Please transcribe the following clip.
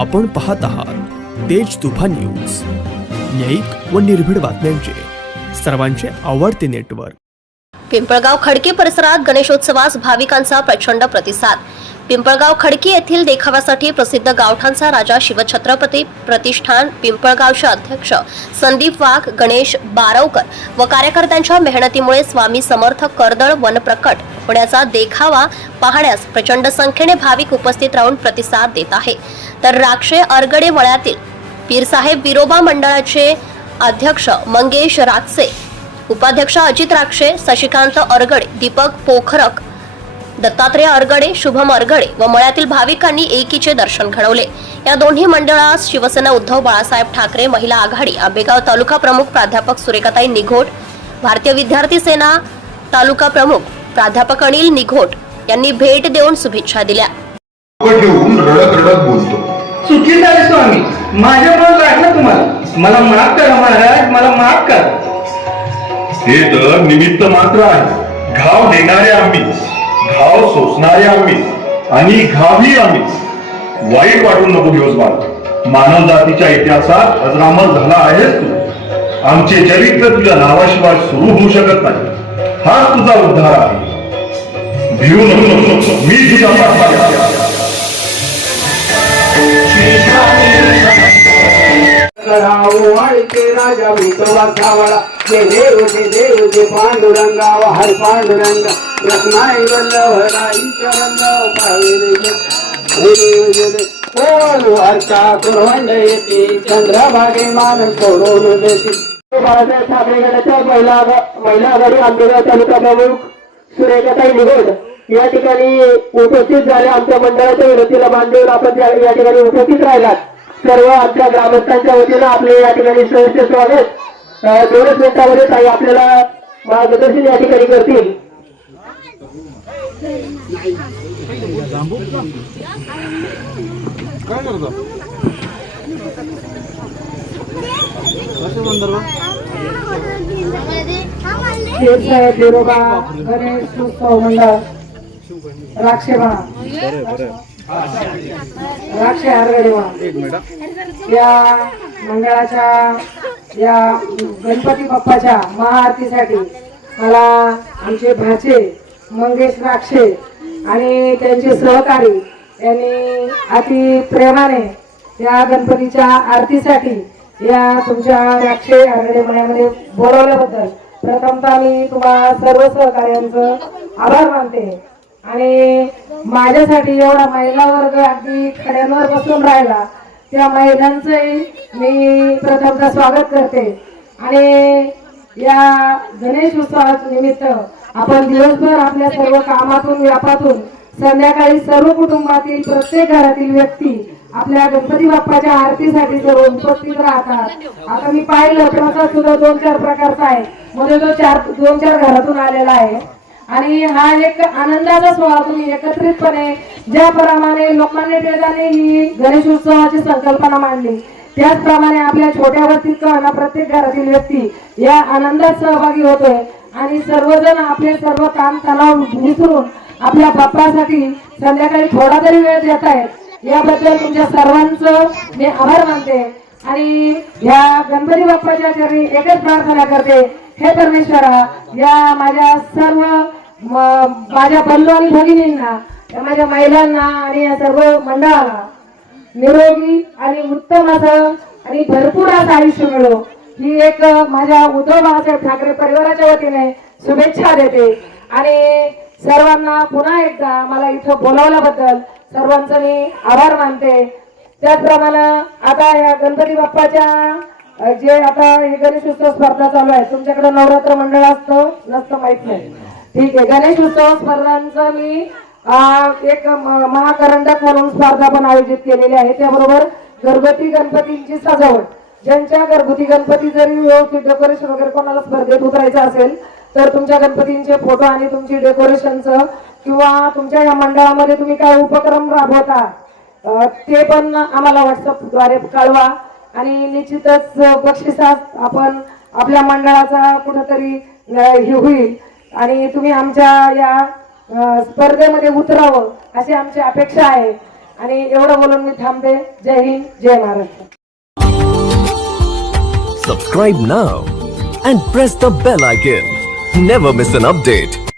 आपण पाहत आहात तेज तुफान न्यूज. न्यायिक व निर्भीड बातम्यांचे. सर्वांचे आवडते नेटवर्क. पिंपळगाव खडकी परिसरात गणेशोत्सवास भाविकांचा प्रचंड प्रतिसाद. पिंपळगाव खडकी येथील देखाव्यासाठी प्रसिद्ध गावठांचा राजा शिवछत्रपती प्रतिष्ठान पिंपळगावचे अध्यक्ष संदीप वाघ गणेश बारवकर व कार्यकर्त्यांच्या मेहनतीमुळे स्वामी समर्थ कर्दळ वनप्रकट होण्याचा देखावा पाहण्यास प्रचंड संख्येने भाविक उपस्थित राहून प्रतिसाद देत आहे. तर राक्षे अरगडे वळ्यातील पीरसाहेब विरोबा मंडळाचे अध्यक्ष मंगेश राक्षे उपाध्यक्ष अजित राक्षे शशिकांत अरगडे दीपक पोखरक दत्तात्रय अरगडे शुभम अरगडे व मळ्यातील भाविकांनी एकीचे दर्शन घडवले. या दोन्ही मंडळास शिवसेना उद्धव बाळासाहेब ठाकरे महिला आघाडी आंबेगाव तालुका प्रमुख प्राध्यापक सुरेखाताई निघोट भारतीय विद्यार्थी सेना तालुका प्रमुख प्राध्यापक अनिल निघोट यांनी भेट देऊन शुभेच्छा दिल्या. डोकं ठेवून रडत रडत बोलतो. चुकी झाली स्वामी माझ्या मनात लागलं तुम्हाला? मला माफ करा महाराज मला माफ करा. हे तर निमित्त मात्र आहे. घाव देणारे आम्हीच घाव सोसणारे आम्ही. आणि घावी आम्हीच वाईट वाटून नको दिवस बाळ. मानव जातीच्या इतिहासात अजरामर झाला आहेस तू. आमचे चरित्र तुझ्या नावाशिवाय सुरू होऊ शकत नाही. हाच तुझा उद्धार आहे. भिवू नको. मी तुझ्या पाठवा राजा विठोबा सावळा देव जे देव पांडुरंगा हर पांडुरंग रत्नाई वल्लभ पावेले जे. कोण कुरवंड येते चंद्रभागे मानस सोडून देते. बाळासाहेब ठाकरे गटाच्या महिला महिला आघाडी आंबेगाव तालुका प्रमुख सुरेखाताई या ठिकाणी उपस्थित झाल्या आमच्या मंडळाच्या विनंतीला मान देऊन आपण या ठिकाणी उपस्थित राहिलात. सर्व आमच्या ग्रामस्थांच्या वतीनं आपले या ठिकाणी सहर्ष स्वागत. दोनच मिनिटामध्ये ताई आपल्याला मार्गदर्शन या ठिकाणी करतील. साहेब बिरोबा गणेश उत्सव मंडळ राक्षे आरगडेवा या मंडळाच्या या गणपती बाप्पाच्या महाआरतीसाठी मला आमचे भाचे मंगेश राक्षे आणि त्यांचे सहकारी यांनी अति प्रेमाने या गणपतीच्या आरतीसाठी या तुमच्या राक्षे आरडे मळ्यामध्ये बोलवल्याबद्दल प्रथमतः मी तुम्हा सर्व सहकार्यांचं आभार मानते. आणि माझ्यासाठी एवढा महिला वर्ग अगदी खड्यांवर बसून राहिला त्या महिलांचंही मी प्रथमतः स्वागत करते. आणि या गणेश उत्सवाच्या निमित्त आपण दिवसभर आपल्या सर्व कामातून व्यापातून संध्याकाळी सर्व कुटुंबातील प्रत्येक घरातील व्यक्ती आपल्या गणपती बाप्पाच्या आरतीसाठी सर्व उपस्थित राहतात. आता मी पाहिलं प्रसाद सुद्धा दोन चार प्रकारचा आहे. मध्ये तो चार दोन चार घरातून आलेला आहे. आणि हा एक आनंदाचा सोहळा तुम्ही एकत्रितपणे ज्याप्रमाणे लोकमान्य टिळकांनी ही गणेश उत्सवाची संकल्पना मांडली त्याचप्रमाणे आपल्या छोट्या वस्तीत किंवा प्रत्येक घरातील व्यक्ती या आनंदात सहभागी होतोय. आणि सर्वजण आपले सर्व काम तणाव विसरून आपल्या बाप्पासाठी संध्याकाळी थोडा तरी वेळ देत आहेत. याबद्दल तुमच्या सर्वांचं मी आभार मानते आणि या गणपती बाप्पाच्या चरणी एकच प्रार्थना करते हे परमेश्वरा या माझ्या सर्व माझ्या बंधू आणि भगिनींना माझ्या महिलांना आणि या सर्व मंडळाला निरोगी आणि उत्तम असं आणि भरपूर असं आयुष्य मिळो. ही एक माझ्या उद्धव बाळासाहेब ठाकरे परिवाराच्या वतीने शुभेच्छा देते. आणि सर्वांना पुन्हा एकदा मला इथं बोलावल्याबद्दल सर्वांचं मी आभार मानते. त्याचप्रमाणे आता या गणपती बाप्पाच्या जे आता हे गणेश उत्सव स्पर्धा चालू आहे तुमच्याकडे नवरात्र मंडळ असतं नसतं माहीत नाही. ठीक आहे. गणेश उत्सव स्पर्धांचं मी एक म- महाकरंडक म्हणून स्पर्धा पण आयोजित केलेली आहे. त्याबरोबर घरगुती गणपतींची सजावट. ज्यांच्या घरगुती गणपती जरी व्यवस्थित डेकोरेशन वगैरे कोणाला स्पर्धेत उतरायचं असेल तर तुमच्या गणपतींचे फोटो आणि तुमची डेकोरेशनचं किंवा तुमच्या या मंडळामध्ये तुम्ही काय उपक्रम राबवता ते पण आम्हाला व्हॉट्सअपद्वारे कळवा. आणि निश्चितच बक्षिसात आपण आपल्या मंडळाचा कुठंतरी हे होईल. आणि तुम्ही आमच्या या स्पर्धेमध्ये उतरावं अशी आमची अपेक्षा आहे. आणि एवढं बोलून मी थांबते. जय हिंद जय Maharashtra. Subscribe now and press the bell icon never miss an update